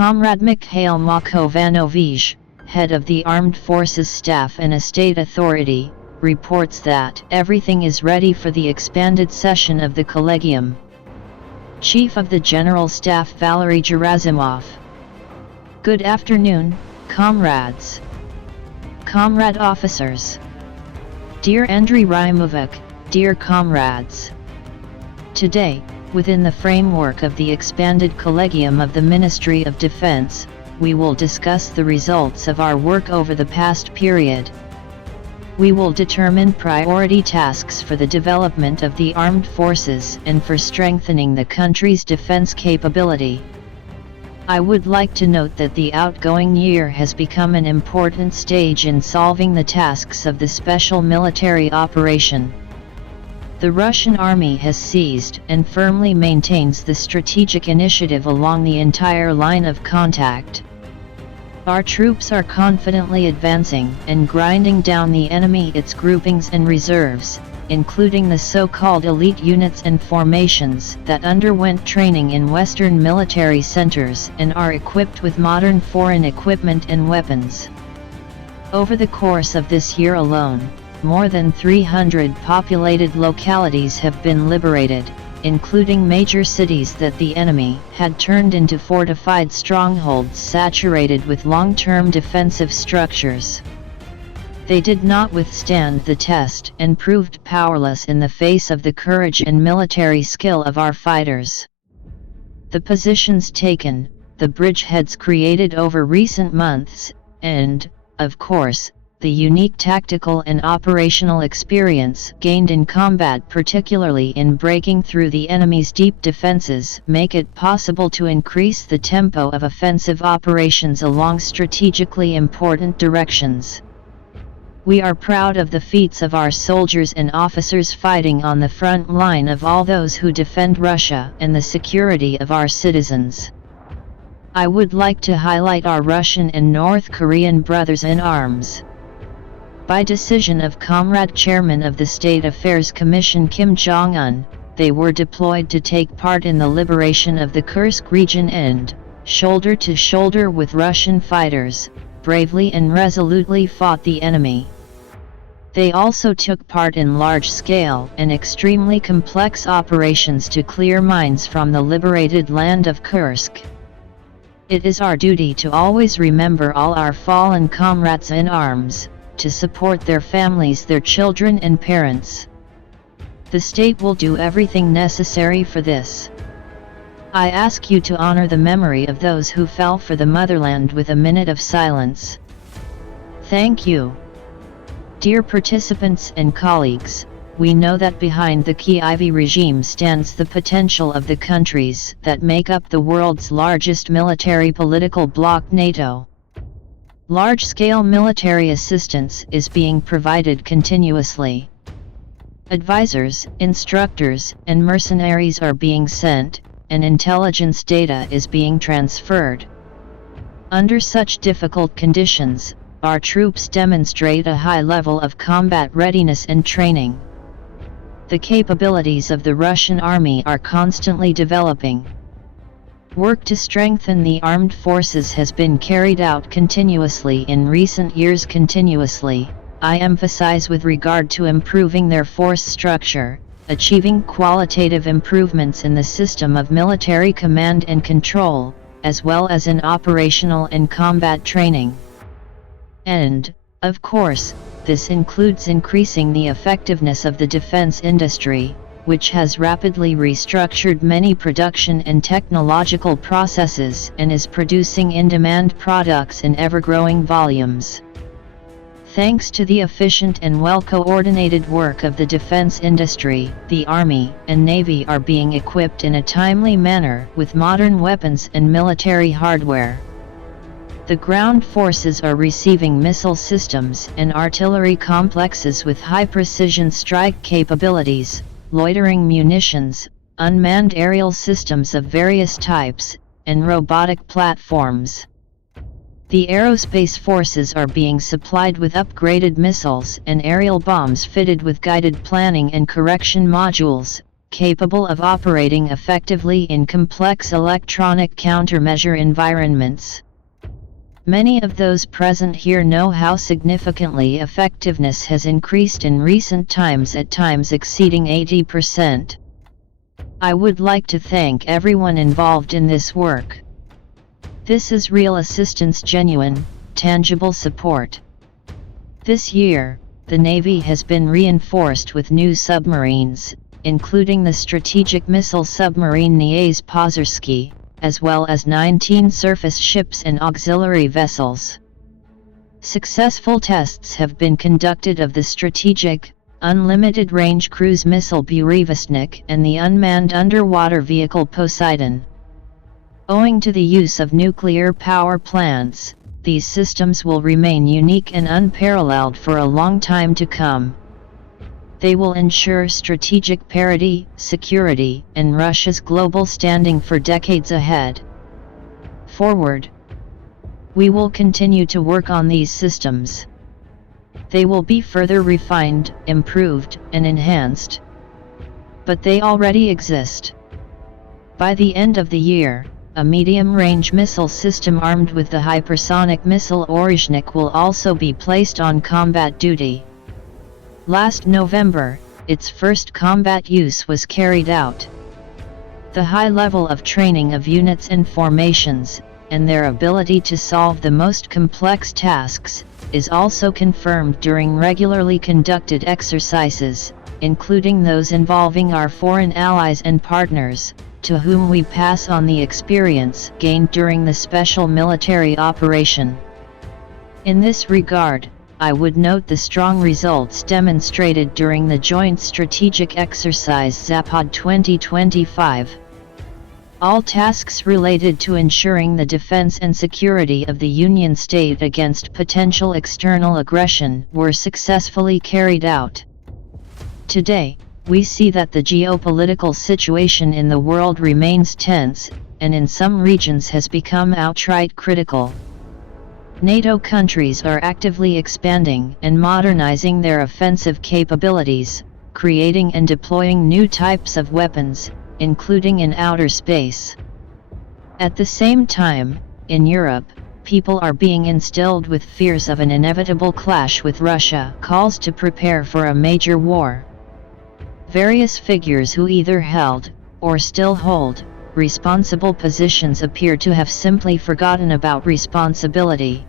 Comrade Mikhail Makovanovic, head of the Armed Forces Staff and a state authority, reports that everything is ready for the expanded session of the Collegium. Chief of the General Staff Valery Gerasimov. Good afternoon, comrades. Comrade officers. Dear Andriy Rymovic, dear comrades. Today, within the framework of the expanded Collegium of the Ministry of Defense, we will discuss the results of our work over the past period. We will determine priority tasks for the development of the armed forces and for strengthening the country's defense capability. I would like to note that the outgoing year has become an important stage in solving the tasks of the special military operation. The Russian army has seized and firmly maintains the strategic initiative along the entire line of contact. Our troops are confidently advancing and grinding down the enemy, its groupings and reserves, including the so-called elite units and formations that underwent training in Western military centers and are equipped with modern foreign equipment and weapons. Over the course of this year alone, more than 300 populated localities have been liberated, including major cities that the enemy had turned into fortified strongholds saturated with long-term defensive structures. They did not withstand the test and proved powerless in the face of the courage and military skill of our fighters. The positions taken, the bridgeheads created over recent months, and, of course, the unique tactical and operational experience gained in combat, particularly in breaking through the enemy's deep defenses, make it possible to increase the tempo of offensive operations along strategically important directions. We are proud of the feats of our soldiers and officers fighting on the front line of all those who defend Russia and the security of our citizens. I would like to highlight our Russian and North Korean brothers in arms. By decision of Comrade Chairman of the State Affairs Commission Kim Jong-un, they were deployed to take part in the liberation of the Kursk region and, shoulder to shoulder with Russian fighters, bravely and resolutely fought the enemy. They also took part in large-scale and extremely complex operations to clear mines from the liberated land of Kursk. It is our duty to always remember all our fallen comrades in arms, to support their families, their children and parents. The state will do everything necessary for this. I ask you to honor the memory of those who fell for the motherland with a minute of silence. Thank you. Dear participants and colleagues, we know that behind the Kyiv regime stands the potential of the countries that make up the world's largest military political bloc, NATO. Large-scale military assistance is being provided continuously. Advisors, instructors, and mercenaries are being sent, and intelligence data is being transferred. Under such difficult conditions, our troops demonstrate a high level of combat readiness and training. The capabilities of the Russian army are constantly developing. Work to strengthen the armed forces has been carried out continuously in recent years. I emphasize with regard to improving their force structure, achieving qualitative improvements in the system of military command and control, as well as in operational and combat training. And, of course, this includes increasing the effectiveness of the defense industry, which has rapidly restructured many production and technological processes and is producing in-demand products in ever-growing volumes. Thanks to the efficient and well-coordinated work of the defense industry, the Army and Navy are being equipped in a timely manner with modern weapons and military hardware. The ground forces are receiving missile systems and artillery complexes with high-precision strike capabilities, loitering munitions, unmanned aerial systems of various types, and robotic platforms. The aerospace forces are being supplied with upgraded missiles and aerial bombs fitted with guided planning and correction modules, capable of operating effectively in complex electronic countermeasure environments. Many of those present here know how significantly effectiveness has increased in recent times, at times exceeding 80%. I would like to thank everyone involved in this work. This is real assistance, genuine, tangible support. This year, the Navy has been reinforced with new submarines, including the strategic missile submarine Niez Pozersky, as well as 19 surface ships and auxiliary vessels. Successful tests have been conducted of the strategic, unlimited-range cruise missile Burevestnik and the unmanned underwater vehicle Poseidon. Owing to the use of nuclear power plants, these systems will remain unique and unparalleled for a long time to come. They will ensure strategic parity, security, and Russia's global standing for decades ahead. Forward, we will continue to work on these systems. They will be further refined, improved, and enhanced. But they already exist. By the end of the year, a medium-range missile system armed with the hypersonic missile Orezhnik will also be placed on combat duty. Last November, its first combat use was carried out. The high level of training of units and formations, and their ability to solve the most complex tasks, is also confirmed during regularly conducted exercises, including those involving our foreign allies and partners, to whom we pass on the experience gained during the special military operation. In this regard, I would note the strong results demonstrated during the Joint Strategic Exercise Zapad 2025. All tasks related to ensuring the defense and security of the Union State against potential external aggression were successfully carried out. Today, we see that the geopolitical situation in the world remains tense, and in some regions has become outright critical. NATO countries are actively expanding and modernizing their offensive capabilities, creating and deploying new types of weapons, including in outer space. At the same time, in Europe, people are being instilled with fears of an inevitable clash with Russia, calls to prepare for a major war. Various figures who either held, or still hold, responsible positions appear to have simply forgotten about responsibility.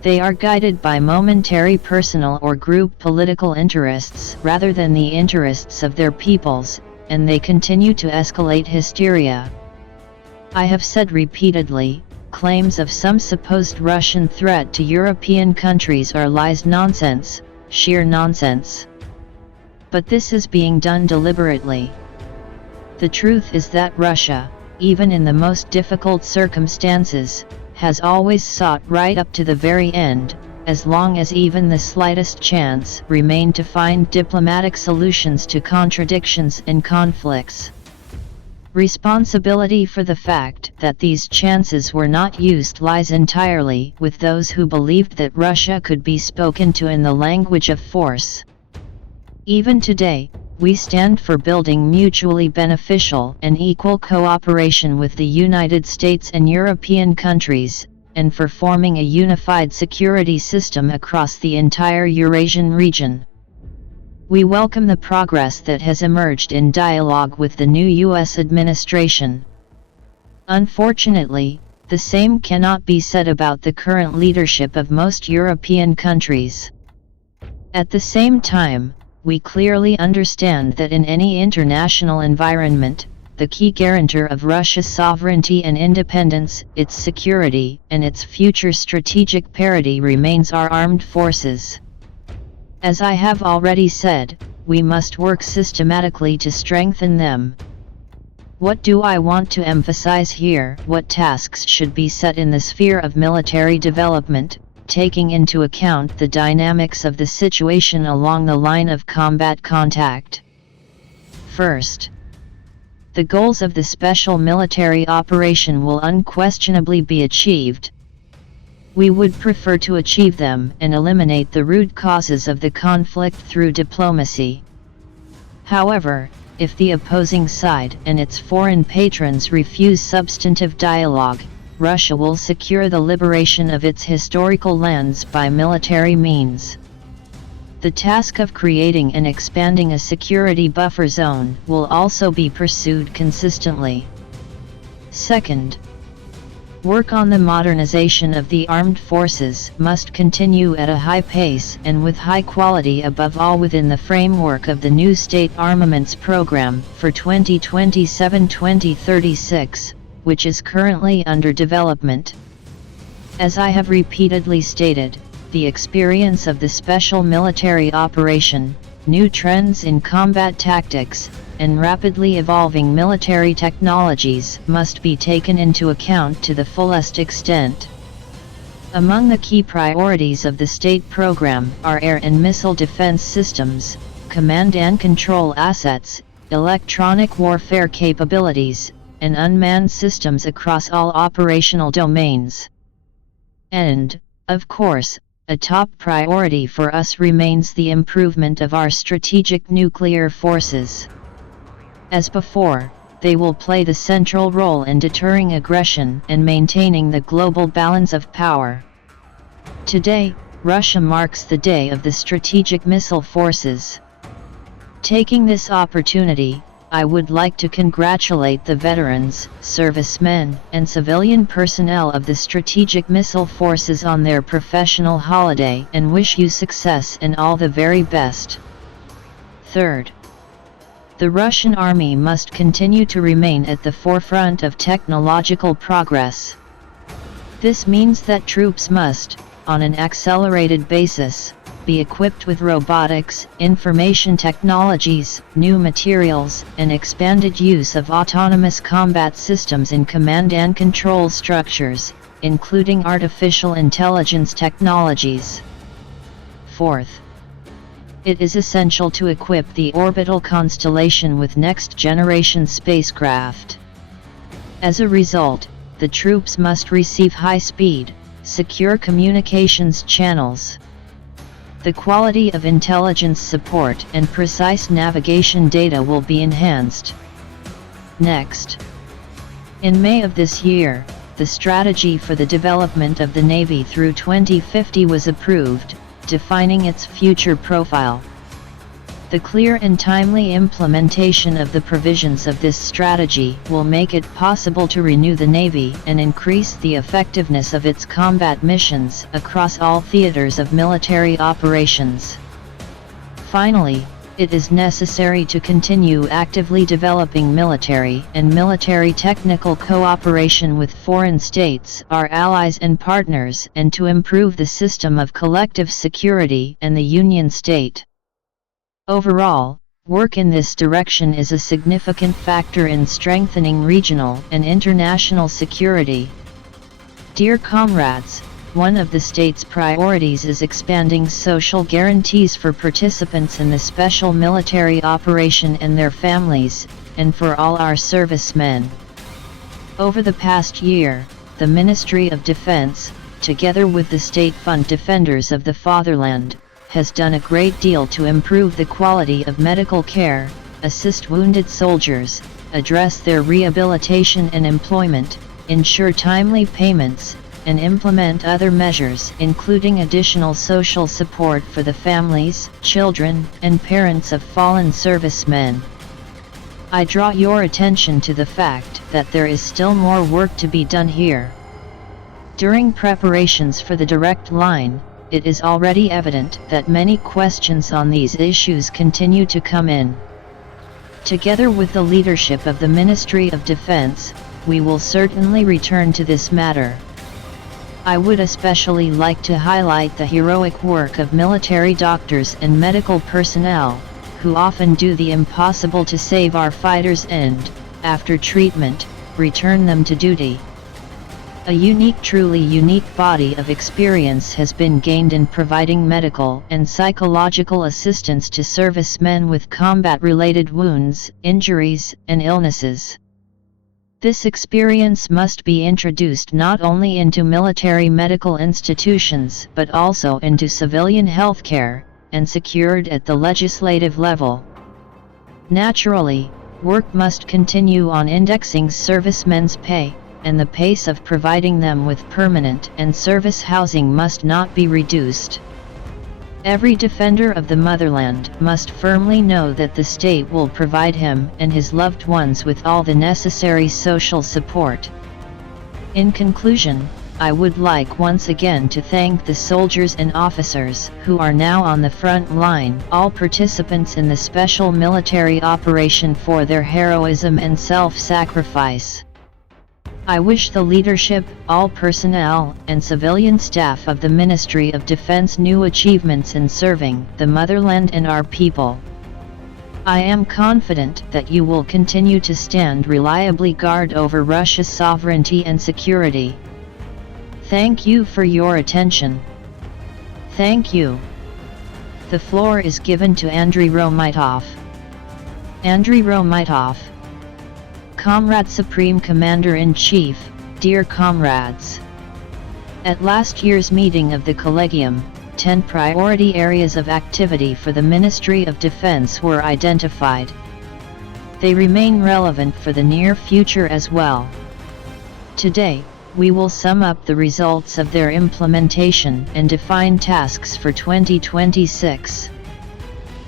They are guided by momentary personal or group political interests rather than the interests of their peoples, and they continue to escalate hysteria. I have said repeatedly, claims of some supposed Russian threat to European countries are lies, nonsense, sheer nonsense. But this is being done deliberately. The truth is that Russia, even in the most difficult circumstances, has always sought right up to the very end, as long as even the slightest chance remained, to find diplomatic solutions to contradictions and conflicts. Responsibility for the fact that these chances were not used lies entirely with those who believed that Russia could be spoken to in the language of force. Even today, we stand for building mutually beneficial and equal cooperation with the United States and European countries, and for forming a unified security system across the entire Eurasian region. We welcome the progress that has emerged in dialogue with the new U.S. administration. Unfortunately, the same cannot be said about the current leadership of most European countries. At the same time, we clearly understand that in any international environment, the key guarantor of Russia's sovereignty and independence, its security, and its future strategic parity remains our armed forces. As I have already said, we must work systematically to strengthen them. What do I want to emphasize here? What tasks should be set in the sphere of military development, taking into account the dynamics of the situation along the line of combat contact? First, the goals of the special military operation will unquestionably be achieved. We would prefer to achieve them and eliminate the root causes of the conflict through diplomacy. However, if the opposing side and its foreign patrons refuse substantive dialogue, Russia will secure the liberation of its historical lands by military means. The task of creating and expanding a security buffer zone will also be pursued consistently. Second, work on the modernization of the armed forces must continue at a high pace and with high quality, above all within the framework of the new state armaments program for 2027-2036, which is currently under development. As I have repeatedly stated, the experience of the special military operation, new trends in combat tactics, and rapidly evolving military technologies must be taken into account to the fullest extent. Among the key priorities of the state program are air and missile defense systems, command and control assets, electronic warfare capabilities, and unmanned systems across all operational domains. And, of course, a top priority for us remains the improvement of our strategic nuclear forces. As before, they will play the central role in deterring aggression and maintaining the global balance of power. Today, Russia marks the Day of the Strategic Missile Forces. Taking this opportunity, I would like to congratulate the veterans, servicemen, and civilian personnel of the Strategic Missile Forces on their professional holiday and wish you success and all the very best. Third, the Russian army must continue to remain at the forefront of technological progress. This means that troops must, on an accelerated basis, be equipped with robotics, information technologies, new materials, and expanded use of autonomous combat systems in command and control structures, including artificial intelligence technologies. Fourth, it is essential to equip the orbital constellation with next-generation spacecraft. As a result, the troops must receive high-speed, secure communications channels. The quality of intelligence support and precise navigation data will be enhanced. Next, in May of this year, the strategy for the development of the Navy through 2050 was approved, defining its future profile. The clear and timely implementation of the provisions of this strategy will make it possible to renew the Navy and increase the effectiveness of its combat missions across all theaters of military operations. Finally, it is necessary to continue actively developing military and military technical cooperation with foreign states, our allies and partners, and to improve the system of collective security and the Union State. Overall, work in this direction is a significant factor in strengthening regional and international security. Dear comrades, one of the state's priorities is expanding social guarantees for participants in the special military operation and their families, and for all our servicemen. Over the past year, the Ministry of Defense, together with the State Fund Defenders of the Fatherland, has done a great deal to improve the quality of medical care, assist wounded soldiers, address their rehabilitation and employment, ensure timely payments, and implement other measures including additional social support for the families, children, and parents of fallen servicemen. I draw your attention to the fact that there is still more work to be done here. During preparations for the direct line, it is already evident that many questions on these issues continue to come in. Together with the leadership of the Ministry of Defense, we will certainly return to this matter. I would especially like to highlight the heroic work of military doctors and medical personnel, who often do the impossible to save our fighters and, after treatment, return them to duty. A truly unique body of experience has been gained in providing medical and psychological assistance to servicemen with combat-related wounds, injuries, and illnesses. This experience must be introduced not only into military medical institutions but also into civilian healthcare, and secured at the legislative level. Naturally, work must continue on indexing servicemen's pay, and the pace of providing them with permanent and service housing must not be reduced. Every defender of the motherland must firmly know that the state will provide him and his loved ones with all the necessary social support. In conclusion, I would like once again to thank the soldiers and officers who are now on the front line, all participants in the special military operation, for their heroism and self-sacrifice. I wish the leadership, all personnel, and civilian staff of the Ministry of Defense new achievements in serving the motherland and our people. I am confident that you will continue to stand reliably guard over Russia's sovereignty and security. Thank you for your attention. Thank you. The floor is given to Andriy Romitov. Andriy Romitov. Comrade Supreme Commander-in-Chief, dear comrades. At last year's meeting of the Collegium, 10 priority areas of activity for the Ministry of Defense were identified. They remain relevant for the near future as well. Today, we will sum up the results of their implementation and define tasks for 2026.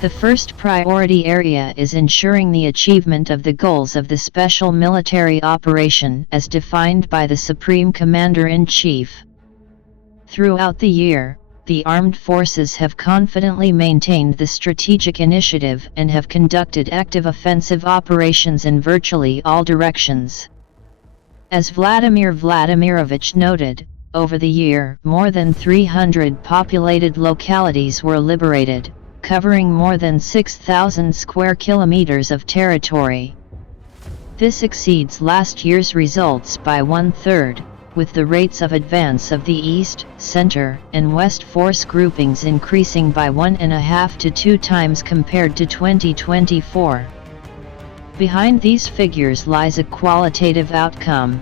The first priority area is ensuring the achievement of the goals of the special military operation as defined by the Supreme Commander-in-Chief. Throughout the year, the armed forces have confidently maintained the strategic initiative and have conducted active offensive operations in virtually all directions. As Vladimir Vladimirovich noted, over the year, more than 300 populated localities were liberated, covering more than 6,000 square kilometers of territory. This exceeds last year's results by 1/3, with the rates of advance of the East, Center, and West force groupings increasing by 1.5 to 2 times compared to 2024. Behind these figures lies a qualitative outcome.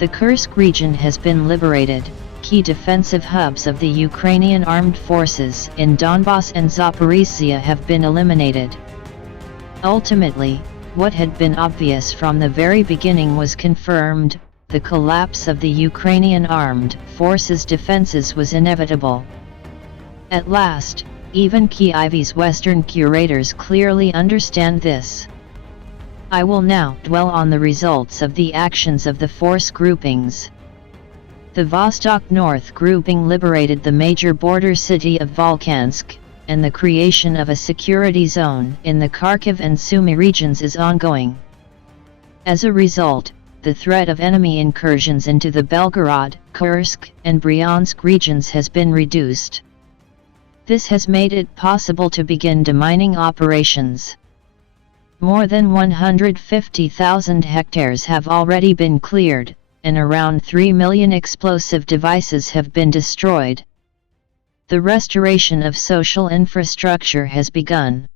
The Kursk region has been liberated. Key defensive hubs of the Ukrainian armed forces in Donbas and Zaporizhzhia have been eliminated. Ultimately, what had been obvious from the very beginning was confirmed: the collapse of the Ukrainian armed forces' defenses was inevitable. At last, even Kyiv's Western curators clearly understand this. I will now dwell on the results of the actions of the force groupings. The Vostok North grouping liberated the major border city of Volchansk, and the creation of a security zone in the Kharkiv and Sumy regions is ongoing. As a result, the threat of enemy incursions into the Belgorod, Kursk, and Bryansk regions has been reduced. This has made it possible to begin demining operations. More than 150,000 hectares have already been cleared, and around 3 million explosive devices have been destroyed. The restoration of social infrastructure has begun.